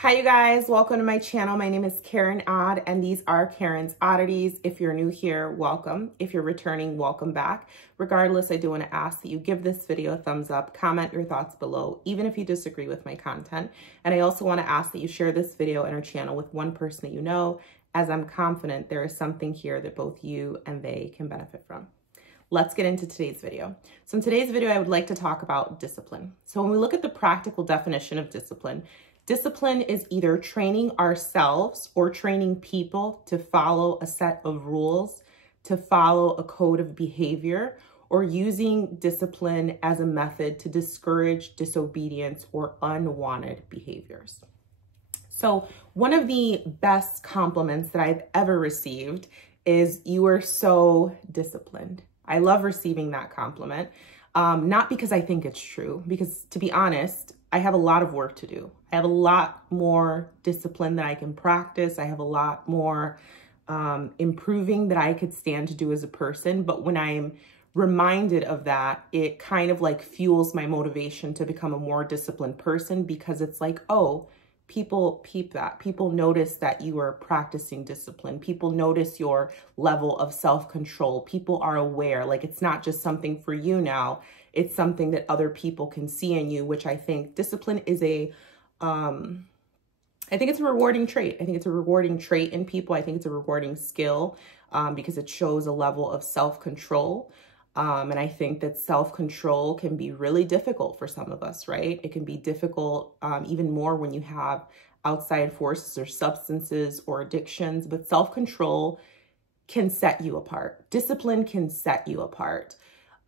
Hi, you guys. Welcome to my channel. My name is Karen Odd, and these are Karen's Oddities. If you're new here, welcome. If you're returning, welcome back. Regardless, I do want to ask that you give this video a thumbs up, comment your thoughts below, even if you disagree with my content. And I also want to ask that you share this video and our channel with one person that you know, as I'm confident there is something here that both you and they can benefit from. Let's get into today's video. So in today's video, I would like to talk about discipline. So when we look at the practical definition of discipline, discipline is either training ourselves or training people to follow a set of rules, to follow a code of behavior, or using discipline as a method to discourage disobedience or unwanted behaviors. So one of the best compliments that I've ever received is, "You are so disciplined." I love receiving that compliment, not because I think it's true, because to be honest, I have a lot of work to do. I have a lot more discipline that I can practice. I have a lot more improving that I could stand to do as a person. But when I'm reminded of that, it kind of like fuels my motivation to become a more disciplined person, because it's like, oh, people peep that. People notice that you are practicing discipline. People notice your level of self-control. People are aware. Like, it's not just something for you now. It's something that other people can see in you, which I think discipline is I think it's a rewarding trait. I think it's a rewarding trait in people. I think it's a rewarding skill because it shows a level of self-control. And I think that self-control can be really difficult for some of us, right? It can be difficult even more when you have outside forces or substances or addictions, but self-control can set you apart. Discipline can set you apart.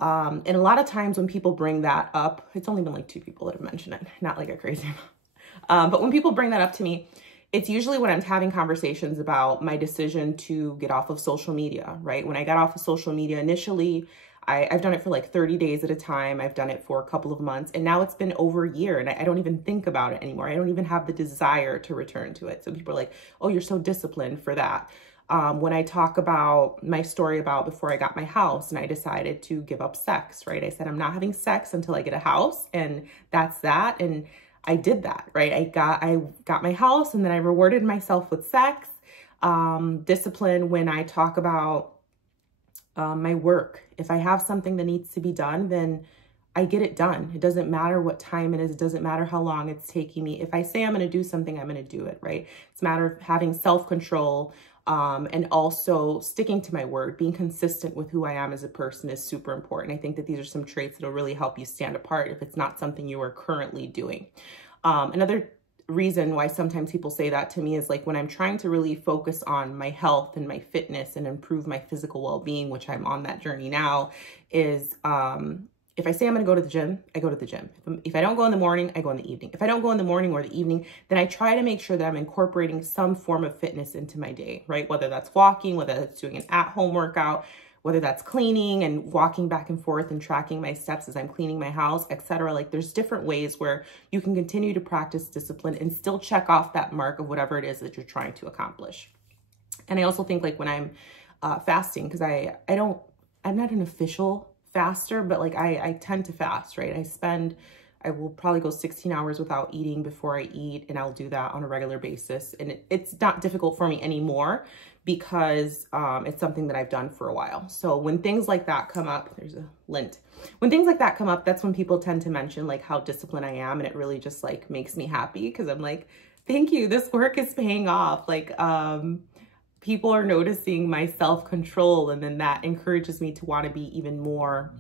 And a lot of times when people bring that up, it's only been like 2 people that have mentioned it, not like a crazy amount. But when people bring that up to me, it's usually when I'm having conversations about my decision to get off of social media, right? When I got off of social media initially, I've done it for like 30 days at a time. I've done it for a couple of months, and now it's been over a year, and I don't even think about it anymore. I don't even have the desire to return to it. So people are like, oh, you're so disciplined for that. When I talk about my story about before I got my house and I decided to give up sex, right? I said, I'm not having sex until I get a house, and that's that. And I did that, right? I got my house, and then I rewarded myself with sex. Discipline when I talk about my work. If I have something that needs to be done, then I get it done. It doesn't matter what time it is. It doesn't matter how long it's taking me. If I say I'm going to do something, I'm going to do it, right? It's a matter of having self-control and also sticking to my word. Being consistent with who I am as a person is super important. I think that these are some traits that will really help you stand apart if it's not something you are currently doing. Another reason why sometimes people say that to me is like when I'm trying to really focus on my health and my fitness and improve my physical well-being, which I'm on that journey now, is if I say I'm going to go to the gym, I go to the gym. If I don't go in the morning, I go in the evening. If I don't go in the morning or the evening, then I try to make sure that I'm incorporating some form of fitness into my day, right? Whether that's walking, whether that's doing an at-home workout, whether that's cleaning and walking back and forth and tracking my steps as I'm cleaning my house, etc. Like, there's different ways where you can continue to practice discipline and still check off that mark of whatever it is that you're trying to accomplish. And I also think like when I'm fasting, because I'm not an official faster, but like I tend to fast, right? I will probably go 16 hours without eating before I eat, and I'll do that on a regular basis. And it's not difficult for me anymore because it's something that I've done for a while. So when things like that come up, there's a lint. When things like that come up, that's when people tend to mention like how disciplined I am, and it really just like makes me happy because I'm like, thank you, this work is paying off. Like people are noticing my self-control, and then that encourages me to want to be even more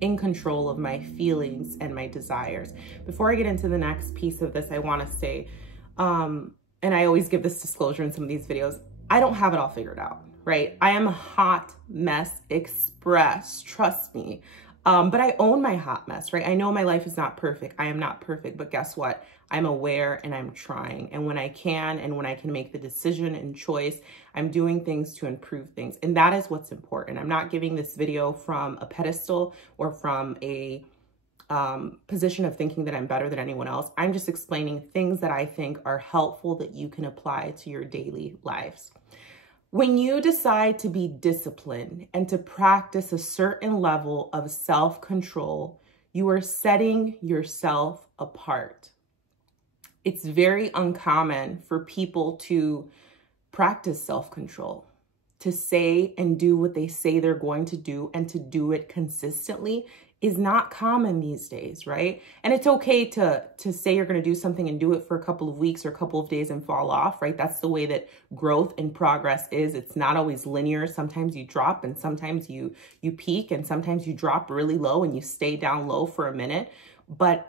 in control of my feelings and my desires. Before I get into the next piece of this, I want to say, and I always give this disclosure in some of these videos, I don't have it all figured out, right? I am a hot mess express, trust me. But I own my hot mess, right? I know my life is not perfect. I am not perfect, but guess what? I'm aware and I'm trying. And when I can, and when I can make the decision and choice, I'm doing things to improve things. And that is what's important. I'm not giving this video from a pedestal or from a position of thinking that I'm better than anyone else. I'm just explaining things that I think are helpful that you can apply to your daily lives. When you decide to be disciplined and to practice a certain level of self-control, you are setting yourself apart. It's very uncommon for people to practice self-control, to say and do what they say they're going to do, and to do it consistently is not common these days, right? And it's okay to say you're going to do something and do it for a couple of weeks or a couple of days and fall off, right? That's the way that growth and progress is. It's not always linear. Sometimes you drop, and sometimes you peak, and sometimes you drop really low and you stay down low for a minute. But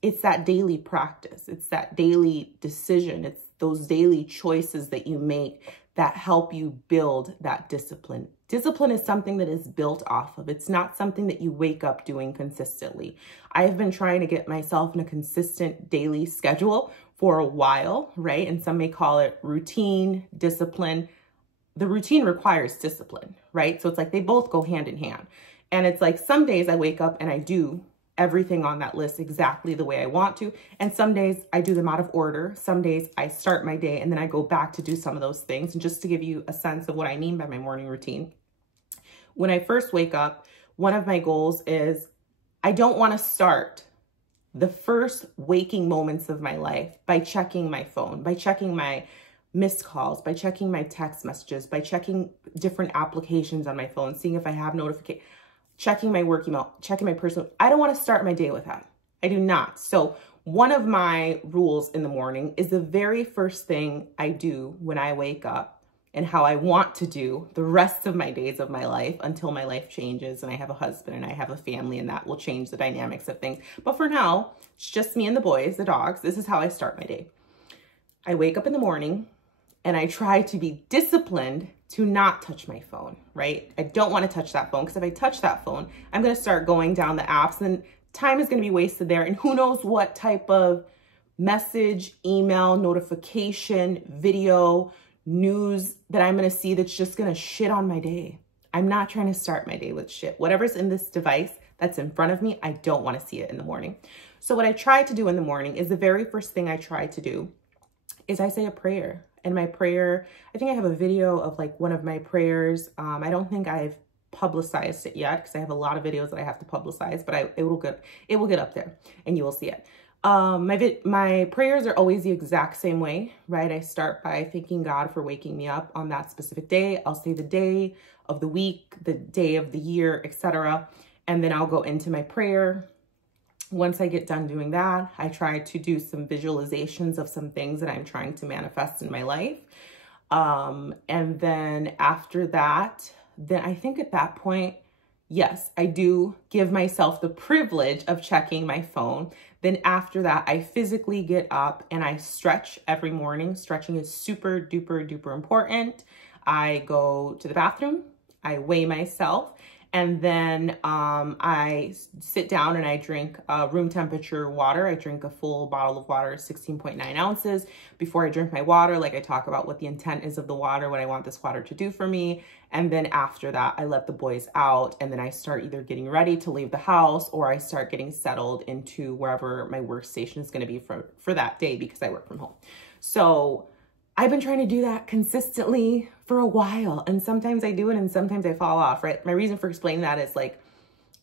it's that daily practice. It's that daily decision. It's those daily choices that you make that help you build that discipline. Discipline is something that is built off of. It's not something that you wake up doing consistently. I have been trying to get myself in a consistent daily schedule for a while, right? And some may call it routine, discipline. The routine requires discipline, right? So it's like they both go hand in hand. And it's like some days I wake up and I do everything on that list exactly the way I want to. And some days I do them out of order. Some days I start my day and then I go back to do some of those things. And just to give you a sense of what I mean by my morning routine, when I first wake up, one of my goals is I don't want to start the first waking moments of my life by checking my phone, by checking my missed calls, by checking my text messages, by checking different applications on my phone, seeing if I have notifications, checking my work email, checking my personal. I don't want to start my day with that. I do not. So one of my rules in the morning is the very first thing I do when I wake up, and how I want to do the rest of my days of my life until my life changes and I have a husband and I have a family, and that will change the dynamics of things. But for now, it's just me and the boys, the dogs. This is how I start my day. I wake up in the morning and I try to be disciplined to not touch my phone, right? I don't want to touch that phone, because if I touch that phone, I'm going to start going down the apps and time is going to be wasted there. And who knows what type of message, email, notification, video, news that I'm going to see that's just going to shit on my day. I'm not trying to start my day with shit. Whatever's in this device that's in front of me, I don't want to see it in the morning. So what I try to do in the morning is the very first thing I try to do is I say a prayer. And my prayer, I think I have a video of like one of my prayers. I don't think I've publicized it yet because I have a lot of videos that I have to publicize, but it will get up there and you will see it. My prayers are always the exact same way, right? I start by thanking God for waking me up on that specific day. I'll say the day of the week, the day of the year, etc. And then I'll go into my prayer. Once I get done doing that, I try to do some visualizations of some things that I'm trying to manifest in my life. And then after that, then I think at that point, yes, I do give myself the privilege of checking my phone. Then after that, I physically get up and I stretch every morning. Stretching is super duper duper important. I go to the bathroom, I weigh myself, and then I sit down and I drink room temperature water. I drink a full bottle of water, 16.9 ounces. Before I drink my water, like I talk about what the intent is of the water, what I want this water to do for me. And then after that, I let the boys out and then I start either getting ready to leave the house or I start getting settled into wherever my workstation is gonna be for that day because I work from home. So I've been trying to do that consistently for a while, and sometimes I do it and sometimes I fall off, right? My reason for explaining that is like,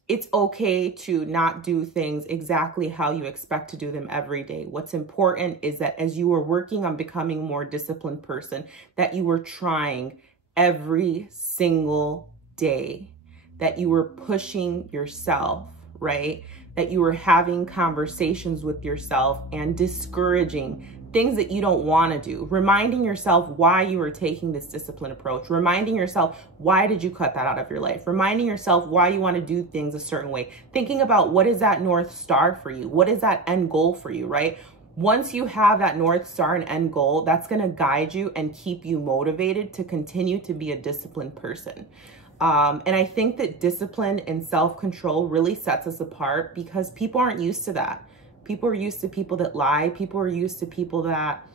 it's okay to not do things exactly how you expect to do them every day. What's important is that as you are working on becoming a more disciplined person, that you were trying every single day, that you were pushing yourself, right? That you were having conversations with yourself and discouraging things that you don't want to do, reminding yourself why you were taking this disciplined approach, reminding yourself why did you cut that out of your life, reminding yourself why you want to do things a certain way, thinking about what is that North Star for you, what is that end goal for you, right? Once you have that North Star and end goal, that's going to guide you and keep you motivated to continue to be a disciplined person. And I think that discipline and self-control really sets us apart because people aren't used to that. People are used to people that lie. People are used to people that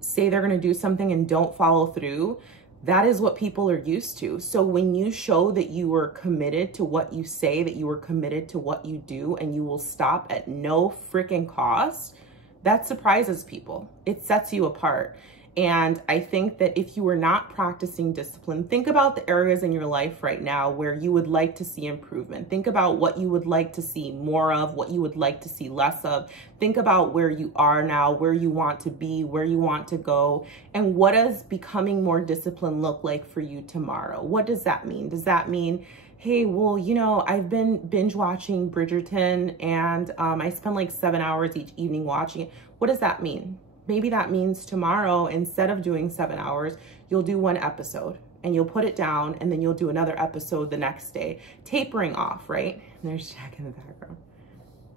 say they're going to do something and don't follow through. That is what people are used to. So when you show that you are committed to what you say, that you are committed to what you do, and you will stop at no freaking cost, that surprises people. It sets you apart. And I think that if you are not practicing discipline, think about the areas in your life right now where you would like to see improvement. Think about what you would like to see more of, what you would like to see less of. Think about where you are now, where you want to be, where you want to go, and what does becoming more disciplined look like for you tomorrow? What does that mean? Does that mean, hey, well, you know, I've been binge watching Bridgerton and I spend like 7 hours each evening watching it. What does that mean? Maybe that means tomorrow, instead of doing 7 hours, you'll do 1 episode and you'll put it down, and then you'll do another episode the next day, tapering off, right? And there's Jack in the background.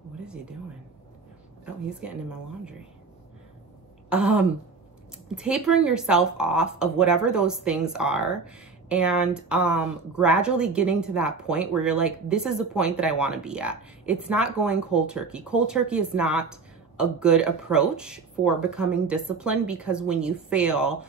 What is he doing? Oh, he's getting in my laundry. Tapering yourself off of whatever those things are, and gradually getting to that point where you're like, this is the point that I want to be at. It's not going cold turkey. Cold turkey is not a good approach for becoming disciplined, because when you fail,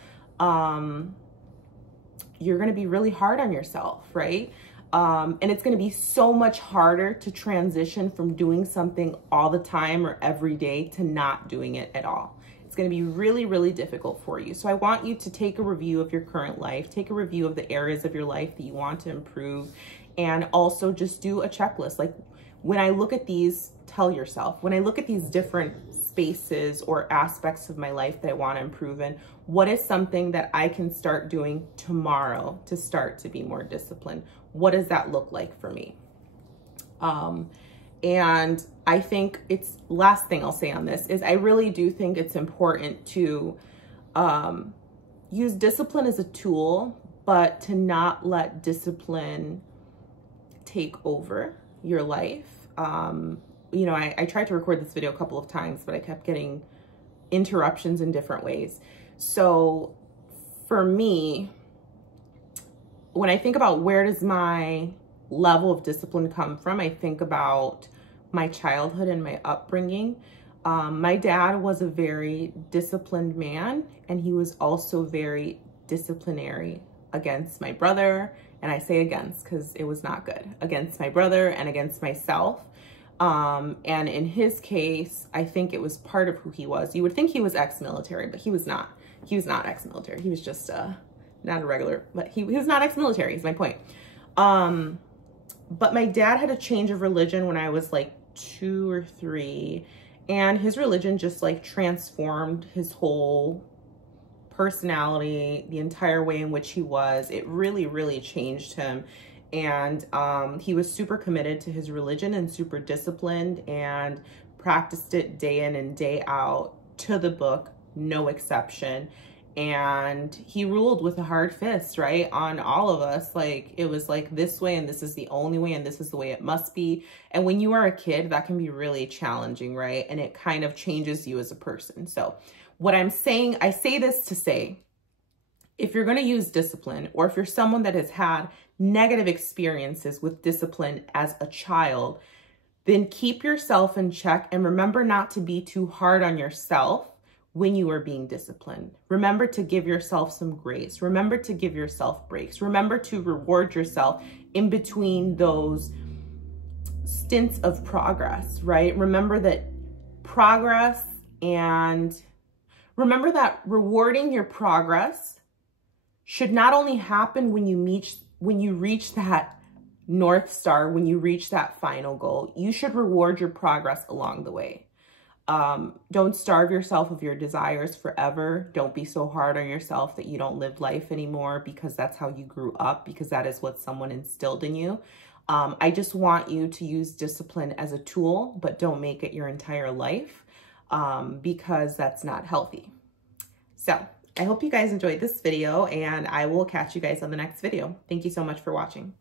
you're going to be really hard on yourself, right? And it's going to be so much harder to transition from doing something all the time or every day to not doing it at all. It's going to be really, really difficult for you. So I want you to take a review of your current life, take a review of the areas of your life that you want to improve, and also just do a checklist. Like, when I look at these, tell yourself, when I look at these different spaces or aspects of my life that I want to improve in, what is something that I can start doing tomorrow to start to be more disciplined? What does that look like for me? And I think it's, last thing I'll say on this is, I really do think it's important to use discipline as a tool, but to not let discipline take over your life. You know, I tried to record this video a couple of times, but I kept getting interruptions in different ways. So for me, when I think about where does my level of discipline come from, I think about my childhood and my upbringing. My dad was a very disciplined man, and he was also very disciplinary against my brother. And I say against because it was not good, against my brother and against myself. And in his case, I think it was part of who he was. You would think he was ex-military, but he was not. He was not ex-military. He was just not a regular, but he was not ex-military is my point. But my dad had a change of religion when I was like 2 or 3, and his religion just like transformed his whole personality, the entire way in which he was. It really, really changed him. And he was super committed to his religion and super disciplined and practiced it day in and day out to the book, no exception. And he ruled with a hard fist, right, on all of us. Like, it was like this way, and this is the only way, and this is the way it must be. And when you are a kid, that can be really challenging, right? And it kind of changes you as a person. So what I'm saying, I say this to say, if you're going to use discipline, or if you're someone that has had negative experiences with discipline as a child, then keep yourself in check and remember not to be too hard on yourself when you are being disciplined. Remember to give yourself some grace. Remember to give yourself breaks. Remember to reward yourself in between those stints of progress, right? Remember that progress, and remember that rewarding your progress should not only happen when you reach that North Star, when you reach that final goal. You should reward your progress along the way. Don't starve yourself of your desires forever. Don't be so hard on yourself that you don't live life anymore because that's how you grew up, because that is what someone instilled in you. I just want you to use discipline as a tool, but don't make it your entire life, because that's not healthy. So I hope you guys enjoyed this video, and I will catch you guys on the next video. Thank you so much for watching.